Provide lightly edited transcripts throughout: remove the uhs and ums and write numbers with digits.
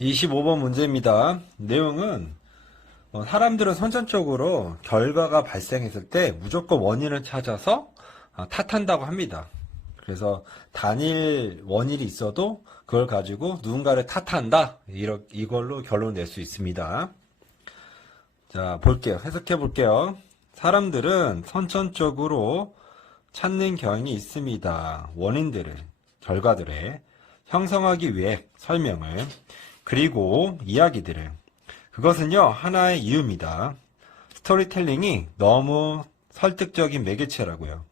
25번 문제입니다. 내용은 사람들은 선천적으로 결과가 발생했을 때 무조건 원인을 찾아서 탓한다고 합니다. 그래서 단일 원인이 있어도 그걸 가지고 누군가를 탓한다. 이걸로 결론을 낼 수 있습니다. 자, 볼게요. 해석해 볼게요. 사람들은 선천적으로 찾는 경향이 있습니다. 원인들을, 결과들을 형성하기 위해 설명을, 그리고 이야기들을. 그것은요, 하나의 이유입니다. 스토리텔링이 너무 설득적인 매개체라고요.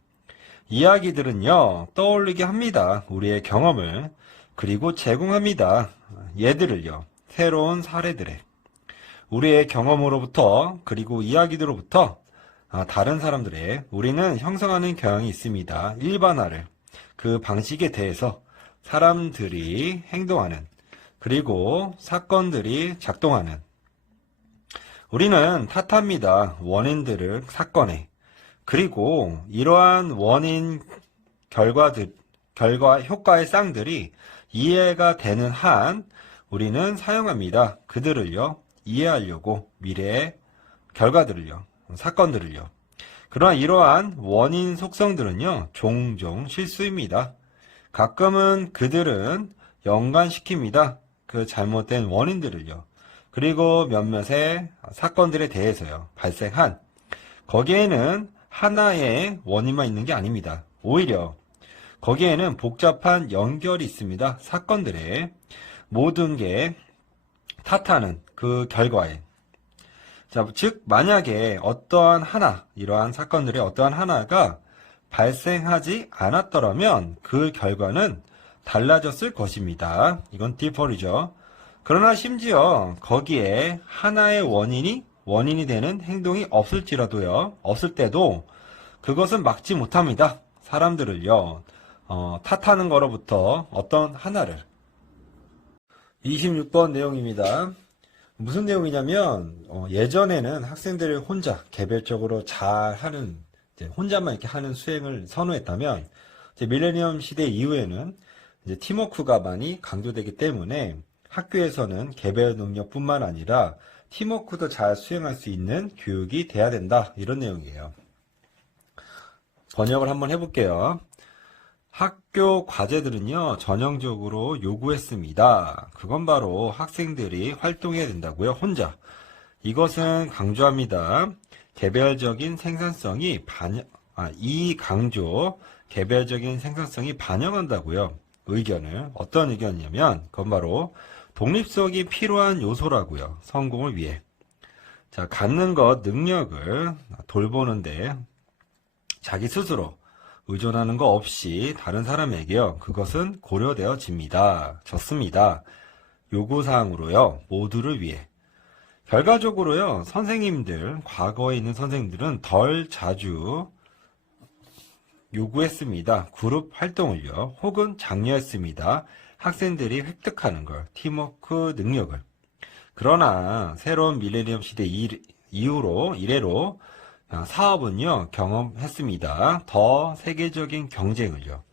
이야기들은요, 떠올리게 합니다. 우리의 경험을. 그리고 제공합니다. 예들을요, 새로운 사례들에. 우리의 경험으로부터, 그리고 이야기들로부터 다른 사람들의 우리는 형성하는 경향이 있습니다. 일반화를. 그 방식에 대해서 사람들이 행동하는, 그리고 사건들이 작동하는. 우리는 탓합니다. 원인들을 사건에. 그리고 이러한 원인, 결과, 효과의 쌍들이 이해가 되는 한 우리는 사용합니다. 그들을요, 이해하려고 미래의 결과들을요, 사건들을요. 그러나 이러한 원인 속성들은요, 종종 실수입니다. 가끔은 그들은 연관시킵니다. 그 잘못된 원인들을요. 그리고 몇몇의 사건들에 대해서요, 발생한, 거기에는 하나의 원인만 있는 게 아닙니다. 오히려 거기에는 복잡한 연결이 있습니다. 사건들의 모든 게 탓하는 그 결과에. 자, 즉 만약에 어떠한 하나, 이러한 사건들의 어떠한 하나가 발생하지 않았더라면 그 결과는 달라졌을 것입니다. 이건 디폴이죠. 그러나 심지어 거기에 하나의 원인이 되는 행동이 없을 때도 그것은 막지 못합니다. 사람들을요, 탓하는 거로부터 어떤 하나를. 26번 내용입니다. 무슨 내용이냐면, 예전에는 학생들을 혼자 개별적으로 잘 하는, 혼자만 이렇게 하는 수행을 선호했다면, 이제 밀레니엄 시대 이후에는 이제 팀워크가 많이 강조되기 때문에 학교에서는 개별 능력뿐만 아니라 팀워크도 잘 수행할 수 있는 교육이 돼야 된다. 이런 내용이에요. 번역을 한번 해볼게요. 학교 과제들은요, 전형적으로 요구했습니다. 그건 바로 학생들이 활동해야 된다고요, 혼자. 이것은 강조합니다. 개별적인 생산성이 개별적인 생산성이 반영한다고요. 의견을. 어떤 의견이냐면, 그건 바로 독립성이 필요한 요소라고요. 성공을 위해. 자, 갖는 것, 능력을 돌보는데 자기 스스로 의존하는 거 없이 다른 사람에게요. 그것은 졌습니다. 요구사항으로요. 모두를 위해. 결과적으로요. 과거에 있는 선생님들은 덜 자주 요구했습니다. 그룹 활동을요. 혹은 장려했습니다. 학생들이 획득하는 걸, 팀워크 능력을. 그러나 새로운 밀레니엄 시대 이래로 사업은요, 경험했습니다. 더 세계적인 경쟁을요.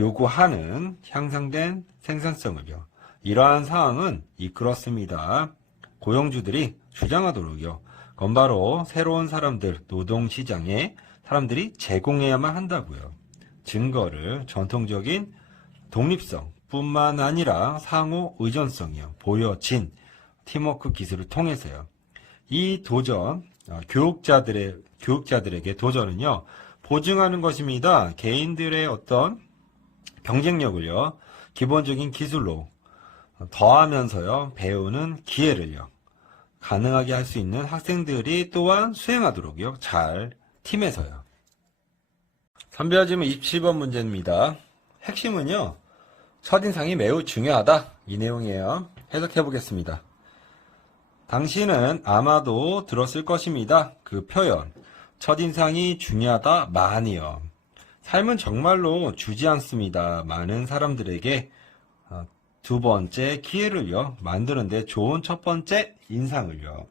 요구하는 향상된 생산성을요. 이러한 상황은 이끌었습니다. 고용주들이 주장하도록요. 그건 바로 새로운 사람들, 노동시장에 사람들이 제공해야만 한다고요. 증거를 전통적인 독립성 뿐만 아니라 상호 의존성이요. 보여진 팀워크 기술을 통해서요. 이 도전, 교육자들에게 도전은요, 보증하는 것입니다. 개인들의 어떤 경쟁력을요, 기본적인 기술로 더하면서요, 배우는 기회를요, 가능하게 할 수 있는 학생들이 또한 수행하도록요, 잘 팀에서요. 선별지문 27번 문제입니다. 핵심은요, 첫인상이 매우 중요하다. 이 내용이에요. 해석해 보겠습니다. 당신은 아마도 들었을 것입니다. 그 표현. 첫인상이 중요하다. 많이요. 삶은 정말로 주지 않습니다. 많은 사람들에게 두 번째 기회를요, 만드는데 좋은 첫 번째 인상을요.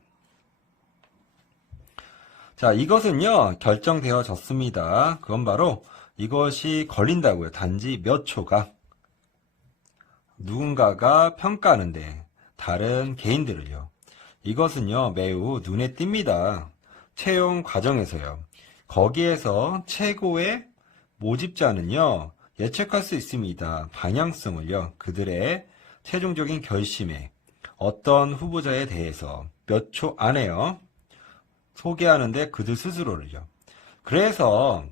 자, 이것은요, 결정되어졌습니다. 그건 바로 이것이 걸린다고요. 단지 몇 초가. 누군가가 평가하는데, 다른 개인들을요. 이것은요, 매우 눈에 띕니다. 채용 과정에서요. 거기에서 최고의 모집자는요, 예측할 수 있습니다. 방향성을요, 그들의 최종적인 결심에 어떤 후보자에 대해서 몇 초 안에요, 소개하는데 그들 스스로를요. 그래서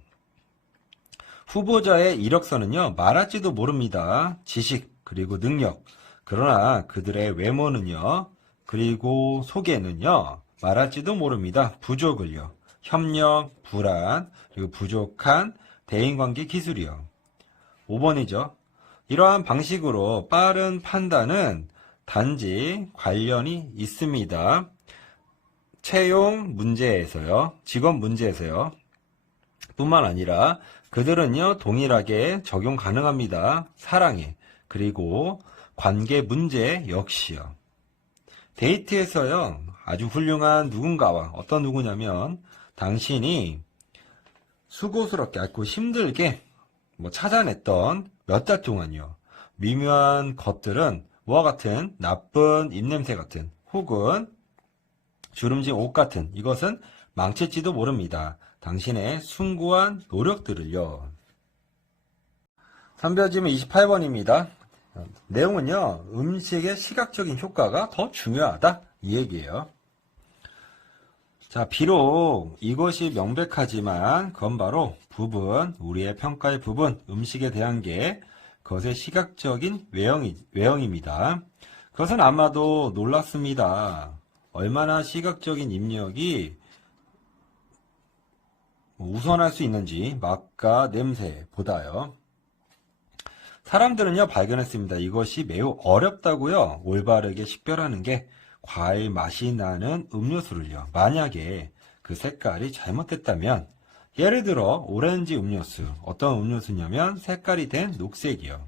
후보자의 이력서는요, 말할지도 모릅니다. 지식, 그리고 능력. 그러나 그들의 외모는요, 그리고 소개는요, 말할지도 모릅니다. 부족을요. 협력, 불안, 그리고 부족한 대인관계 기술이요. 5번이죠. 이러한 방식으로 빠른 판단은 단지 관련이 있습니다. 채용 문제에서요, 직업 문제에서요, 뿐만 아니라 그들은요, 동일하게 적용 가능합니다. 사랑에, 그리고 관계 문제 역시요. 데이트에서요, 아주 훌륭한 누군가와, 어떤 누구냐면 당신이 수고스럽게, 아주 힘들게 찾아냈던 몇 달 동안요, 미묘한 것들은 뭐와 같은, 나쁜 입냄새 같은, 혹은 주름진 옷 같은, 이것은 망칠지도 모릅니다. 당신의 숭고한 노력들을요. 선별지문 28번입니다. 내용은요, 음식의 시각적인 효과가 더 중요하다, 이 얘기예요. 자, 비록 이것이 명백하지만 그건 바로 부분, 우리의 평가의 부분, 음식에 대한 게 그것의 시각적인 외형입니다. 그것은 아마도 놀랐습니다. 얼마나 시각적인 입력이 우선할 수 있는지, 맛과 냄새보다요. 사람들은요, 발견했습니다. 이것이 매우 어렵다고요. 올바르게 식별하는 게, 과일 맛이 나는 음료수를요, 만약에 그 색깔이 잘못됐다면, 예를 들어 오렌지 음료수, 어떤 음료수냐면 색깔이 된 녹색이요.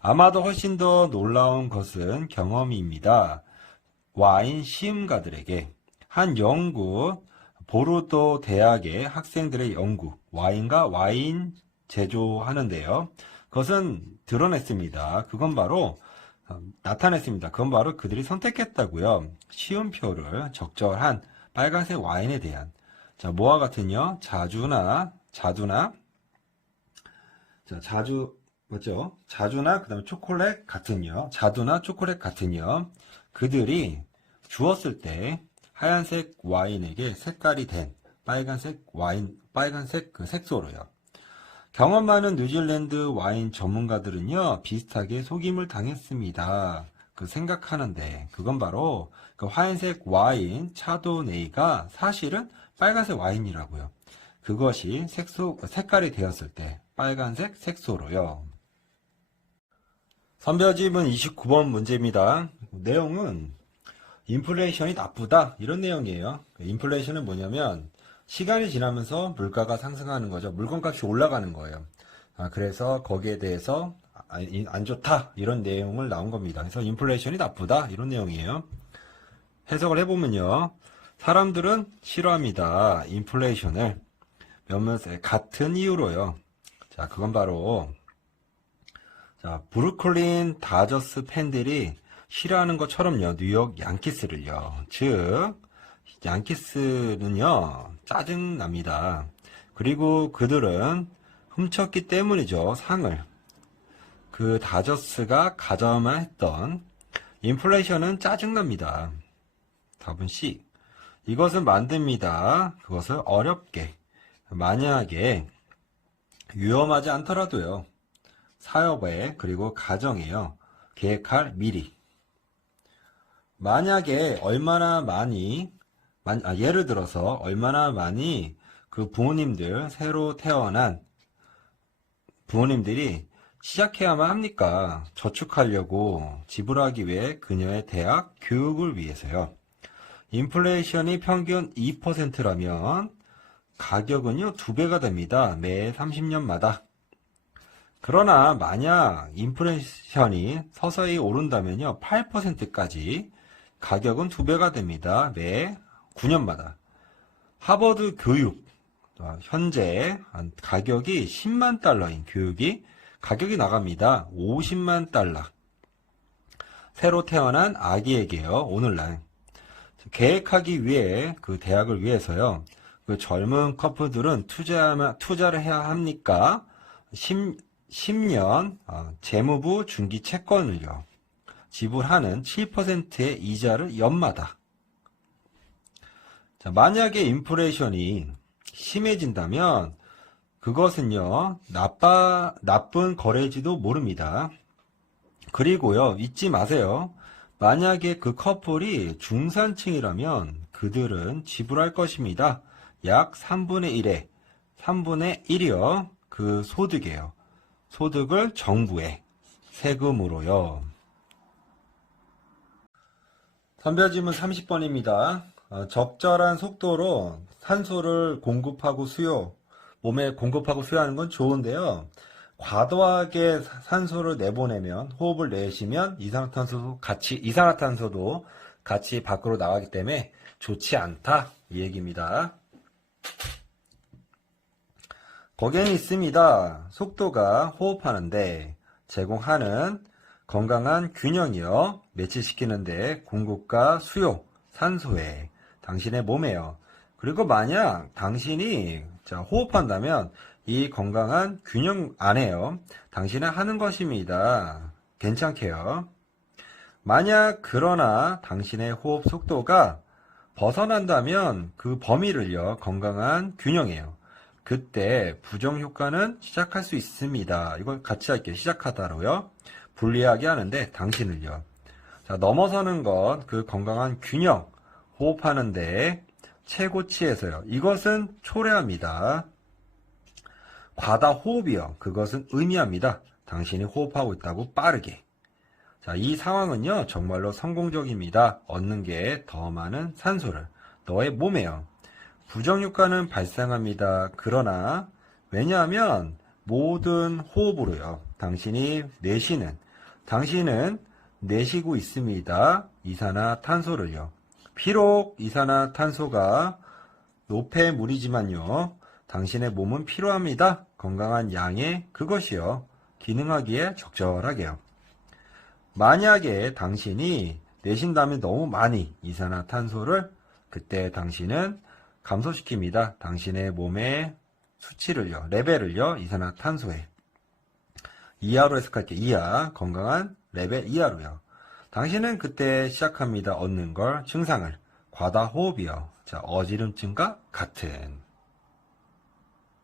아마도 훨씬 더 놀라운 것은 경험입니다. 와인 시음가들에게 한 영국 보르도 대학의 학생들의 연구, 와인과 와인 제조하는데요. 그것은 드러냈습니다. 나타냈습니다. 그건 바로 그들이 선택했다고요. 시음표를 적절한 빨간색 와인에 대한, 자, 뭐와 같은요? 자두나, 맞죠? 자두나, 그 다음에 초콜릿 같은요. 자두나 초콜릿 같은요. 그들이 주었을 때 하얀색 와인에게 색깔이 된 빨간색 그 색소로요. 경험 많은 뉴질랜드 와인 전문가들은요, 비슷하게 속임을 당했습니다. 그 생각하는데, 그건 바로 그 하얀색 와인 차도네이가 사실은 빨간색 와인이라고요. 그것이 색깔이 되었을 때 빨간색 색소로요. 선별지문 29번 문제입니다. 내용은 인플레이션이 나쁘다, 이런 내용이에요. 인플레이션은 뭐냐면 시간이 지나면서 물가가 상승하는 거죠. 물건값이 올라가는 거예요. 그래서 거기에 대해서 안 좋다, 이런 내용을 나온 겁니다. 그래서 인플레이션이 나쁘다, 이런 내용이에요. 해석을 해보면요, 사람들은 싫어합니다. 인플레이션을 같은 이유로요. 자, 그건 바로, 자, 브루클린 다저스 팬들이 싫어하는 것처럼요, 뉴욕 양키스를요. 즉, 양키스는요, 짜증납니다. 그리고 그들은 훔쳤기 때문이죠, 상을. 그 다저스가 가져야만 했던. 인플레이션은 짜증납니다. 답은 C. 이것은 만듭니다. 그것을 어렵게. 만약에 위험하지 않더라도요, 사업에, 그리고 가정에요, 계획할 미리. 만약에 예를 들어서 얼마나 많이 그 부모님들, 새로 태어난 부모님들이 시작해야만 합니까? 저축하려고, 지불하기 위해 그녀의 대학 교육을 위해서요. 인플레이션이 평균 2%라면 가격은요, 2배가 됩니다. 매 30년마다. 그러나 만약 인플레이션이 서서히 오른다면요, 8%까지 가격은 2배가 됩니다. 매 9년마다. 하버드 교육, 현재 가격이 10만 달러인 교육이 가격이 나갑니다. 50만 달러. 새로 태어난 아기에게요. 오늘날 계획하기 위해 그 대학을 위해서요. 그 젊은 커플들은 투자를 해야 합니까? 10년 재무부 중기 채권을요. 지불하는 7%의 이자를 연마다. 자, 만약에 인플레이션이 심해진다면 그것은요, 나쁜 거래지도 모릅니다. 그리고요, 잊지 마세요. 만약에 그 커플이 중산층이라면 그들은 지불할 것입니다. 약 3분의 1이요. 그 소득이에요. 소득을 정부에 세금으로요. 선별지문 30번입니다. 적절한 속도로 산소를 공급하고 몸에 공급하고 수요하는 건 좋은데요. 과도하게 산소를 내보내면, 호흡을 내쉬면 이산화탄소도 같이 밖으로 나가기 때문에 좋지 않다. 이 얘기입니다. 거기에는 있습니다. 속도가 호흡하는데 제공하는 건강한 균형이요. 매치시키는데 공급과 수요, 산소에 당신의 몸에요. 그리고 만약 당신이 호흡한다면 이 건강한 균형 안에요. 당신은 하는 것입니다. 괜찮게요. 만약 그러나 당신의 호흡 속도가 벗어난다면 그 범위를요. 건강한 균형이에요. 그때 부정효과는 시작할 수 있습니다. 이걸 같이 할게요. 시작하다로요. 불리하게 하는데 당신을요. 자, 넘어서는 것, 그 건강한 균형, 호흡하는데 최고치에서요. 이것은 초래합니다. 과다 호흡이요. 그것은 의미합니다. 당신이 호흡하고 있다고 빠르게. 자, 이 상황은요. 정말로 성공적입니다. 얻는 게 더 많은 산소를 너의 몸에요. 부정효과는 발생합니다. 그러나 왜냐하면 모든 호흡으로요. 당신은 내쉬고 있습니다. 이산화탄소를요. 비록 이산화탄소가 노폐물이지만요. 당신의 몸은 필요합니다. 건강한 양의 그것이요. 기능하기에 적절하게요. 만약에 당신이 내쉰다면 너무 많이 이산화탄소를 그때 당신은 감소시킵니다. 당신의 몸의 수치를요. 레벨을요. 이산화탄소에 이하로 해석할게요. 이하. 건강한 레벨 이하로요. 당신은 그때 시작합니다. 얻는 걸 증상을. 과다 호흡이요. 자, 어지럼증과 같은